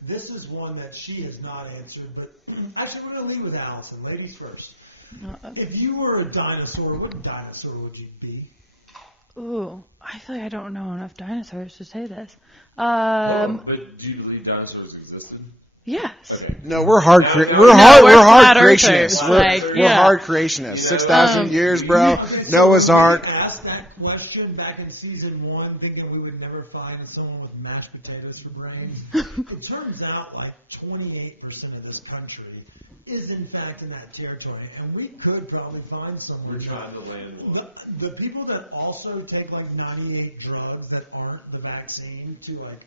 This is one that she has not answered, but actually we're going to lead with Allison. Ladies first. If you were a dinosaur, what dinosaur would you be? Ooh, I feel like I don't know enough dinosaurs to say this. But do you believe dinosaurs existed? Yes. Okay. No, we're hard creationists. We're hard creationists. 6,000 years, bro. Noah's Ark. We asked that question back in season 1, thinking we would never find someone with mashed potatoes for brains. It turns out like 28% of this country is in fact in that territory, and we could probably find someone. We're trying to land one. The people that also take like 98 drugs that aren't the vaccine to like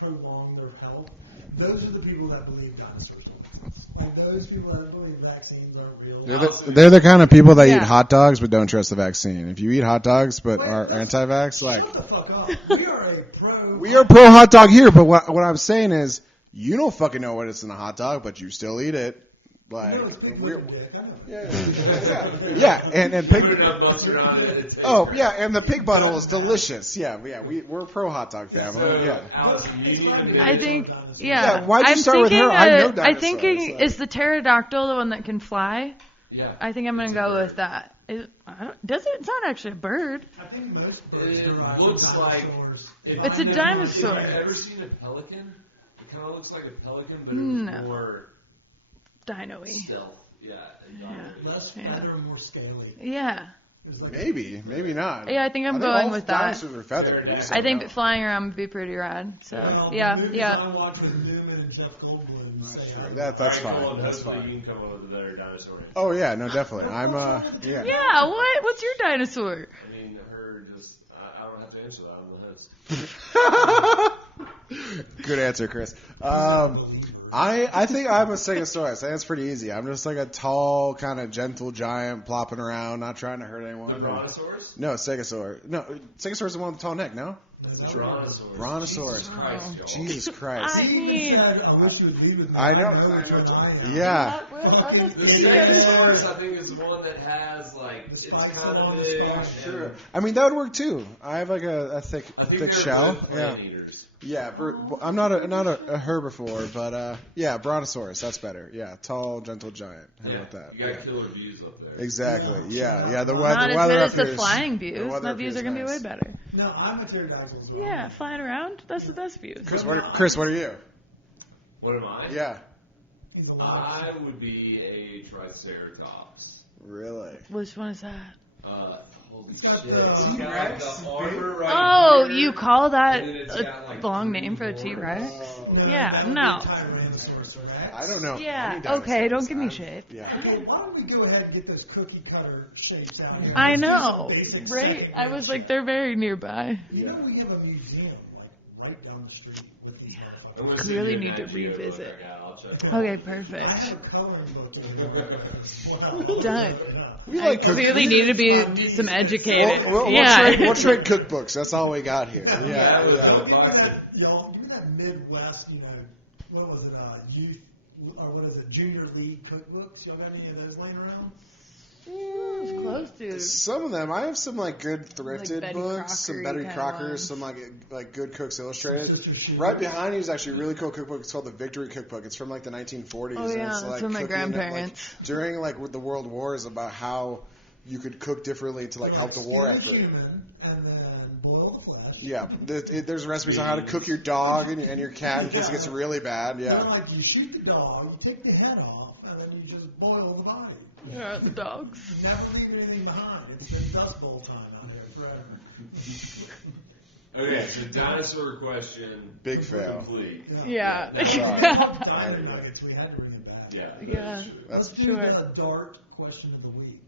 prolong their health, those are the people that believe dinosaurs don't exist. Like those people that believe vaccines aren't real. They're the kind of people that eat hot dogs but don't trust the vaccine. If you eat hot dogs but are anti-vax, like shut the fuck up. We are pro hot dog here. But what I'm saying is, you don't fucking know what it's in a hot dog, but you still eat it. Like, and pig. Oh yeah, and the pig butthole is delicious. We're pro hot dog family. So, Allison, I think why'd you start with her? I know dinosaurs. I think is the pterodactyl the one that can fly? Yeah. I think I'm gonna go with that. It's not actually a bird. I think most birds looks like it's a dinosaur. Have you ever seen a pelican? It kind of looks like a pelican, but it's more dino-y. Stealth. Less feather and more scaly. Yeah. Like maybe not. Yeah, I think I'm going with that. Dinosaurs are feathered. I think flying around would be pretty rad. So yeah. I watch with Newman and Jeff Goldblum. That's fine. That's fine. You can come up with a better dinosaur. Oh yeah, no, definitely. I'm Yeah. What's your dinosaur? I mean, I don't have to answer that. I'm the host. Good answer, Chris. I think I'm a Stegosaurus. I think it's pretty easy. I'm just like a tall, kind of gentle giant plopping around, not trying to hurt anyone. The Brontosaurus? No, Stegosaur. No, Stegosaurus is the one with the tall neck, no? That's the Brontosaurus. Brontosaurus. Jesus Christ. I wish you'd leave with me. I know. Yeah. The Stegosaurus, I think, is the one that has, like, it's kind of big. Sure. I mean, that would work, too. I have, like, a thick shell. Yeah. Eaters. Yeah, I'm not a herbivore, but Brontosaurus, that's better. Yeah, tall, gentle giant. How about that? You got killer views up there. Exactly. Yeah. The weather. Not as good as the flying views. My views are gonna be way better. No, I'm a pterodactyl as well. Yeah, flying around. That's the best views. Chris, what are you? What am I? Yeah. I would be a triceratops. Really? Which one is that? Holy shit. T-Rex. You call that a long name for a T-Rex? No. I don't know. Yeah, okay, don't give me shit. Yeah. Okay, why don't we go ahead and get those cookie cutter shapes out here? I know, right? I was like, they're very nearby. You know we have a museum, like, right down the street with these motherfuckers. Clearly need to revisit. Okay, perfect. I have a coloring book. Done. We like clearly need to be some educated. We'll trade cookbooks. That's all we got here. Give me that Midwest, what was it, youth, or what is it, junior league cookbooks? Y'all got any of those laying around? It's close to. Some of them. I have some good thrifted books, some Betty Crockers, some like Good Cooks Illustrated. Right behind you is actually a really cool cookbook. It's called the Victory Cookbook. It's from the 1940s. Oh yeah, it's that's from my grandparents. During with the World Wars, about how you could cook differently to help the war effort. Human and then boil the flesh. Yeah, there's recipes on how to cook your dog and your cat in case it gets really bad. Yeah. They're you shoot the dog, you take the head off, and then you just boil the body. Yeah, the dogs. You never leave anything behind. It's been Dust Bowl time out here forever. Okay, so dinosaur question. Big fail. Complete. Yeah. DinoNuggets, we had to bring it back. Yeah. Let's do a dart question of the week.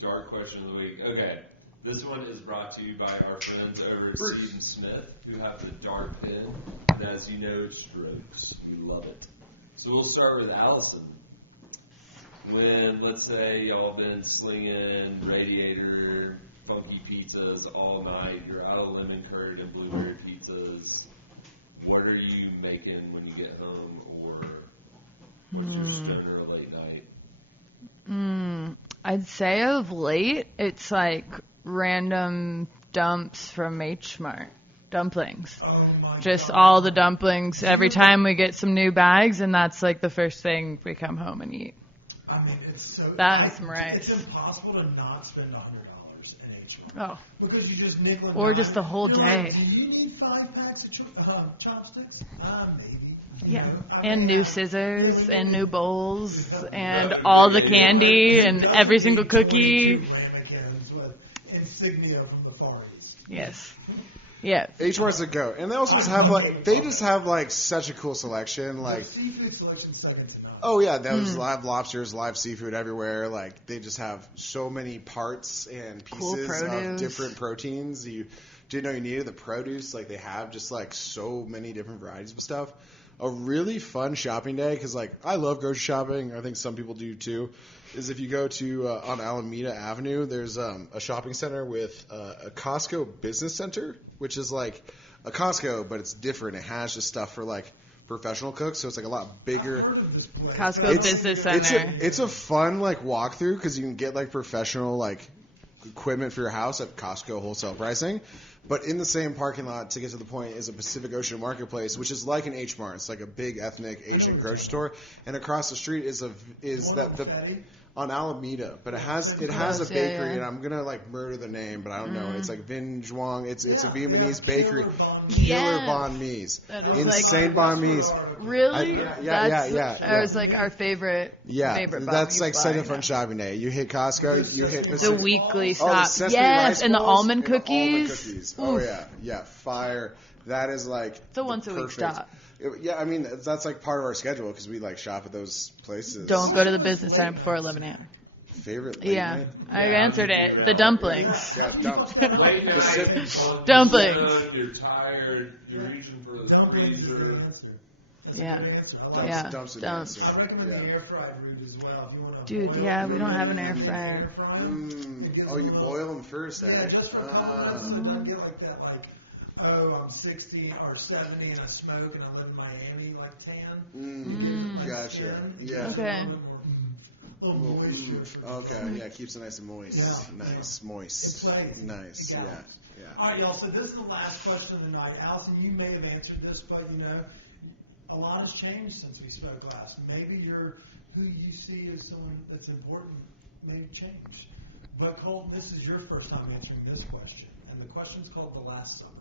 Dart question of the week. Okay. This one is brought to you by our friends over at Stephen Smith, who have the dart pin. And as you know, strokes. We love it. So we'll start with Allison. When, let's say, y'all been slinging Radiator, funky pizzas all night, you're out of lemon curd and blueberry pizzas, what are you making when you get home, or what's your stoner late night? I'd say of late, it's random dumps from H Mart. dumplings. Oh my Just God. all the dumplings every time we get some new bags, and that's like the first thing we come home and eat. I mean, it's so. That and some rice. It's impossible to not spend $100 in H. Oh. Because you just nickel and Or dime. just the whole day. Do you need 5 packs of chopsticks? Maybe. Yeah, You know, and new scissors and new bowls and all the candy and every single cookie. Ramekins with insignia from the Far East. Yes. Yes. H Mart's a goat, and they also just have like such a cool selection. Like seafood selection second to none. oh yeah, there's live lobsters, live seafood everywhere. Like they just have so many parts and pieces of different proteins. You didn't know you needed the produce. Like they have just like so many different varieties of stuff. A really fun shopping day because like I love grocery shopping. I think some people do too. Is if you go to on Alameda Avenue, there's a shopping center with a Costco business center, which is like a Costco, but it's different. It has just stuff for like professional cooks, so it's like a lot bigger. Costco Business Center. It's a fun like walkthrough because you can get like professional like equipment for your house at Costco wholesale pricing. But in the same parking lot, to get to the point, is a Pacific Ocean Marketplace, which is like an H Mart. It's like a big ethnic Asian grocery store. And across the street is on Alameda, but it has a bakery, and I'm gonna like murder the name, but I don't know. It's like Vinh Duong. It's a Vietnamese bakery. Killer banh mi's, insane banh mi's. Really? Yeah. That was like our favorite. Favorite that's like such a fun shopping day. You hit Costco, you hit the weekly stop. The yes, and the bowls almond and cookies. Oh yeah, fire. That is like it's a once a week stop. Yeah, I mean that's like part of our schedule because we like shop at those places. Don't go to the business center before 11 a.m. Favorite? Yeah, I answered it. The dumplings. Yeah, dumplings. You're tired. You're reaching for the freezer. Yeah. Dumps. I recommend the air fried route as well. If you want to. Dude, yeah, we don't have an air fryer. You boil them first, eh? Yeah, just for confidence. So don't get like that, like, oh, I'm 60 or 70 and I smoke and I live in Miami, like tan. Gotcha. Skin. Yeah. Okay. A little moisture. Okay. Yeah, keeps it nice and moist. Yeah. Nice, moist. Nice. Yeah. All right, y'all. So this is the last question of the night. Allison, you may have answered this, but you know, a lot has changed since we spoke last. Maybe who you see as someone that's important may have changed. But Colton, this is your first time answering this question, and the question's called The Last Summer.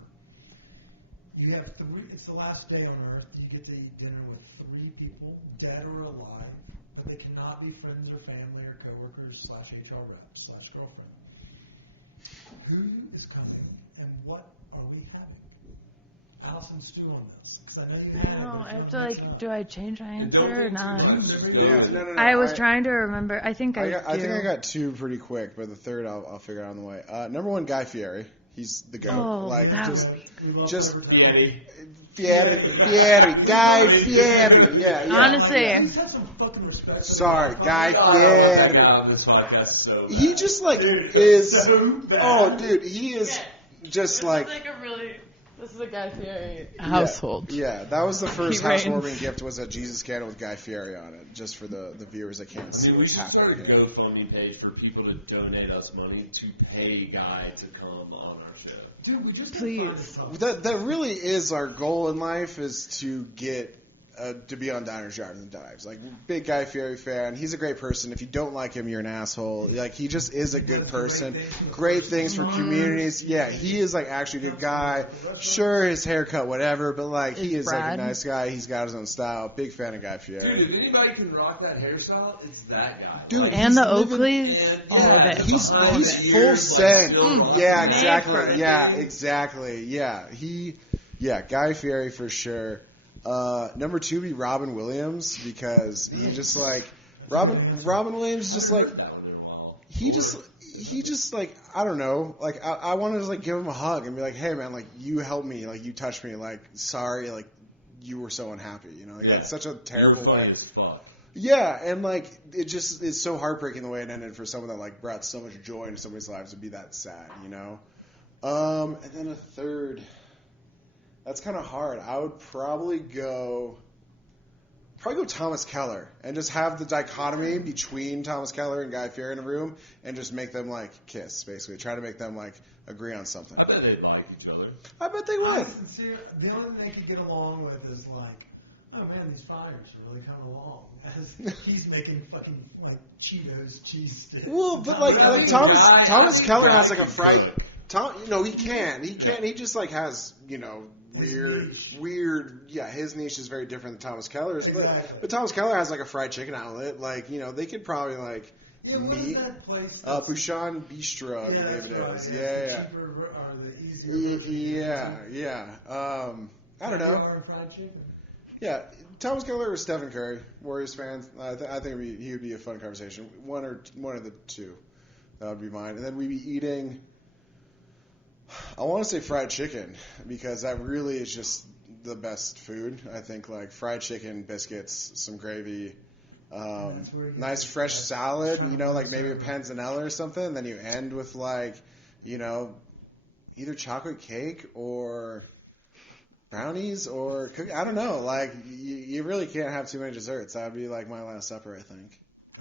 You have it's the last day on Earth. You get to eat dinner with 3 people, dead or alive, but they cannot be friends or family or coworkers / HR reps / girlfriend. Who is coming, and what are we having? Allison, stew on this. I know I have to like. Do I change my answer or not? No. I was trying to remember. I think I think I got 2 pretty quick, but the third I'll figure out on the way. Number 1, Guy Fieri. He's the goat. Oh, just Fieri, Guy Fieri. Yeah. Honestly. Sorry, Guy Fieri. He just like is. Oh, dude, he is just like. This is a Guy Fieri household. Yeah, that was the first housewarming gift was a Jesus candle with Guy Fieri on it, just for the viewers that can't see what's happening. We should start a GoFundMe page for people to donate us money to pay Guy to come on our show. Dude, we just please. That really is our goal in life, is to get to be on Diners, Yards, and Dives. Like, big Guy Fieri fan. He's a great person. If you don't like him, you're an asshole. Like, he just is a good person. Great things for communities. Yeah, he is, like, actually a good guy. Sure, his haircut, whatever, but, like, he is, like, a nice guy. He's got his own style. Big fan of Guy Fieri. Dude, if anybody can rock that hairstyle, it's that guy. Dude, like, and the Oakleys, all of it. He's full send. Yeah, exactly. Yeah, exactly. Yeah, Guy Fieri for sure. Number 2 be Robin Williams, because he just like Robin Williams just like he just like, I don't know, like I wanted to like give him a hug and be like, hey man, like you helped me, like you touched me, like sorry, like you were so unhappy, you know, like that's such a terrible way. Yeah, and like it just is so heartbreaking the way it ended for someone that like brought so much joy into somebody's lives to be that sad, you know. And then a third. That's kind of hard. I would probably go. probably go Thomas Keller and just have the dichotomy between Thomas Keller and Guy Fieri in a room and just make them like kiss, basically. Try to make them like agree on something. I bet they'd like each other. I bet they would. The only thing they could get along with is like, oh man, these fires are really coming along. As he's making fucking like Cheetos cheese sticks. Well, but like Thomas Keller has like a fried. He can't. He just like has weird. Yeah, his niche is very different than Thomas Keller's. Exactly. But Thomas Keller has like a fried chicken outlet. Like they could probably like meet. That place? Bouchon Bistro, I believe it is. Yeah. The easier Yeah. I don't know. Fried chicken. Yeah, Thomas Keller or Stephen Curry, Warriors fans. I think he would be a fun conversation. One of the two. That would be mine. And then we'd be eating. I want to say fried chicken because that really is just the best food. I think like fried chicken, biscuits, some gravy, nice fresh salad. Like maybe a panzanella or something. And then you end with like, either chocolate cake or brownies or cookies. I don't know. Like you really can't have too many desserts. That would be like my last supper, I think.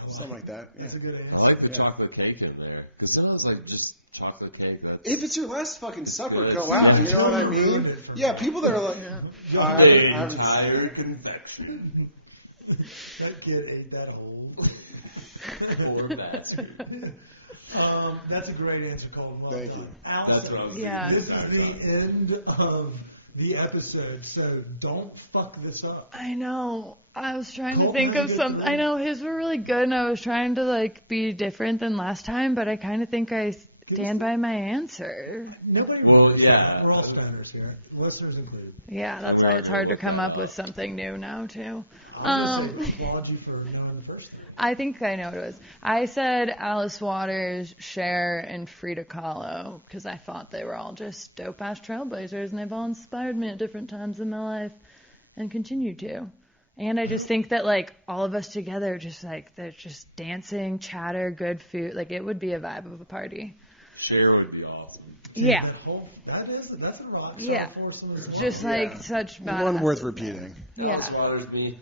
Something like that. Yeah. That's a good answer. I like the chocolate cake in there because sometimes like just chocolate cake. If it's your last fucking supper, go out. You know what I mean? Yeah, people that are like, the entire confection. That kid ate that whole. Poor bastard. That's a great answer, Colton. Well Thank done. you. Allison, That's what I was this is the end of the episode, so don't fuck this up. I know. I was trying to Colton think had of good some. food. I know his were really good, and I was trying to like be different than last time, but I kind of think I stand by my answer. Nobody. Yeah. We're all spenders here, listeners included. Yeah, that's why it's hard to come up with something new now too. I'm just saying, applaud you for knowing the first thing. I think I know what it was. I said Alice Waters, Cher, and Frida Kahlo because I thought they were all just dope-ass trailblazers, and they've all inspired me at different times in my life and continue to. And I just think that, like, all of us together, just, like, they're just dancing, chatter, good food. Like, it would be a vibe of a party. Cher would be awesome. Yeah. That's a rock. Yeah. Just Just, like, such badass. one worth repeating. Yeah. Alice Waters be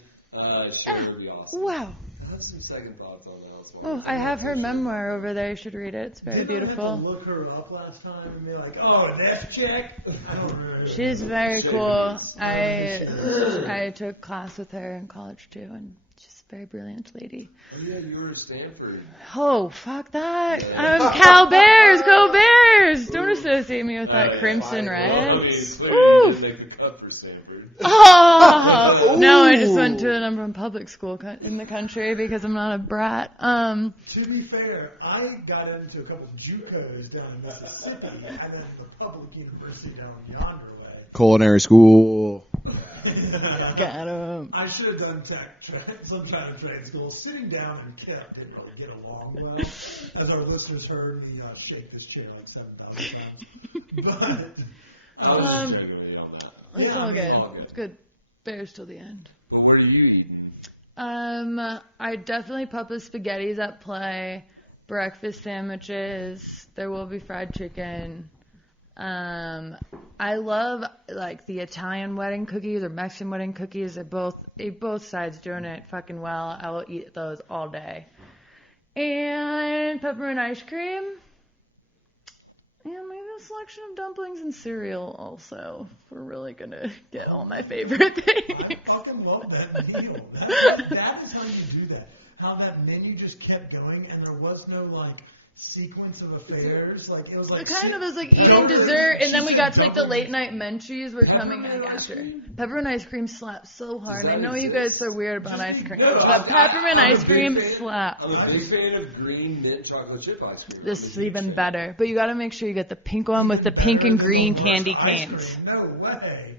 Cher would be awesome. Wow. I have some second thoughts on Alice Waters. Oh, I have her memoir over there. You should read it. It's very Didn't I have beautiful. to look her up last time and be like, oh, an F check? I don't remember. She's very Shady cool. boots. I took class with her in college too, and she's a very brilliant lady. Oh yeah, you were at Stanford. Oh, fuck that! I'm Cal Bears. Go Bears! Don't associate me with that Crimson Well, I mean, Reds. clearly you Oof. didn't make the cut for Stanford. Oh no! I just went to the number one public school in the country because I'm not a brat. To be fair, I got into a couple of JUCOs down in Mississippi and then the public university down yonder way. Culinary school. Got 'em. I should have done some kind of trade school. Sitting down and kept didn't really get along well. As our listeners heard me shake this chair like 7,000 pounds. But I was just joking with you on that. It's Yeah, all I mean, good. all good. It's good. Bears till the end. But what are you eating? I definitely Papa Spaghetti's at play. Breakfast sandwiches. There will be fried chicken. I love like the Italian wedding cookies or Mexican wedding cookies. They're both sides doing it fucking well. I will eat those all day. And peppermint ice cream. And maybe a selection of dumplings and cereal also. We're really gonna get all my favorite things. I fucking love that meal. That is how you do that. How that menu just kept going and there was no like sequence of affairs. Like it was like It kind of was like eating dessert, and then we got to like the late night munchies were coming like after. Peppermint ice cream slaps so hard. I know you guys are weird about ice cream, but peppermint ice cream slaps. I'm a big fan of green mint chocolate chip ice cream. This is even better, but you got to make sure you get the pink one with the pink and green candy canes. No way.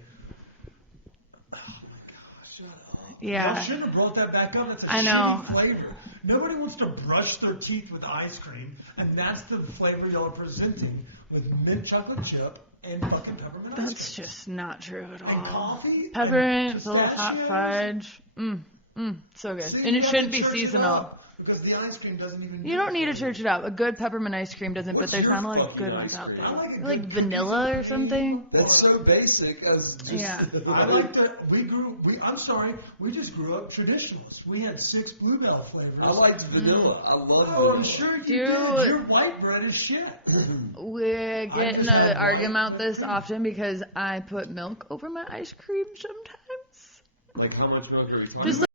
Oh my gosh, shut up. Yeah. I shouldn't have brought that back up. That's a I know. shitty flavor. Nobody wants to brush their teeth with ice cream, and that's the flavor y'all are presenting with mint chocolate chip and fucking peppermint ice cream. That's just not true at And all. coffee? Peppermint, and with a little hot pistachios? fudge. So good. See, And you it shouldn't gotta be church it seasonal. up. because the ice cream doesn't even. You don't need to church it up. A good peppermint ice cream doesn't, What's but there's your not a lot of fucking good ice ones out cream? there. I like a Like good vanilla or something. That's so basic as just. Yeah. I like that. I'm sorry. We just grew up traditionalists. We had 6 Bluebell flavors. I liked vanilla. I love vanilla. Oh, I'm sure you did. Your white bread is shit. We're getting just an had argument white about this cream. often because I put milk over my ice cream sometimes. Like how much milk are we talking Just about?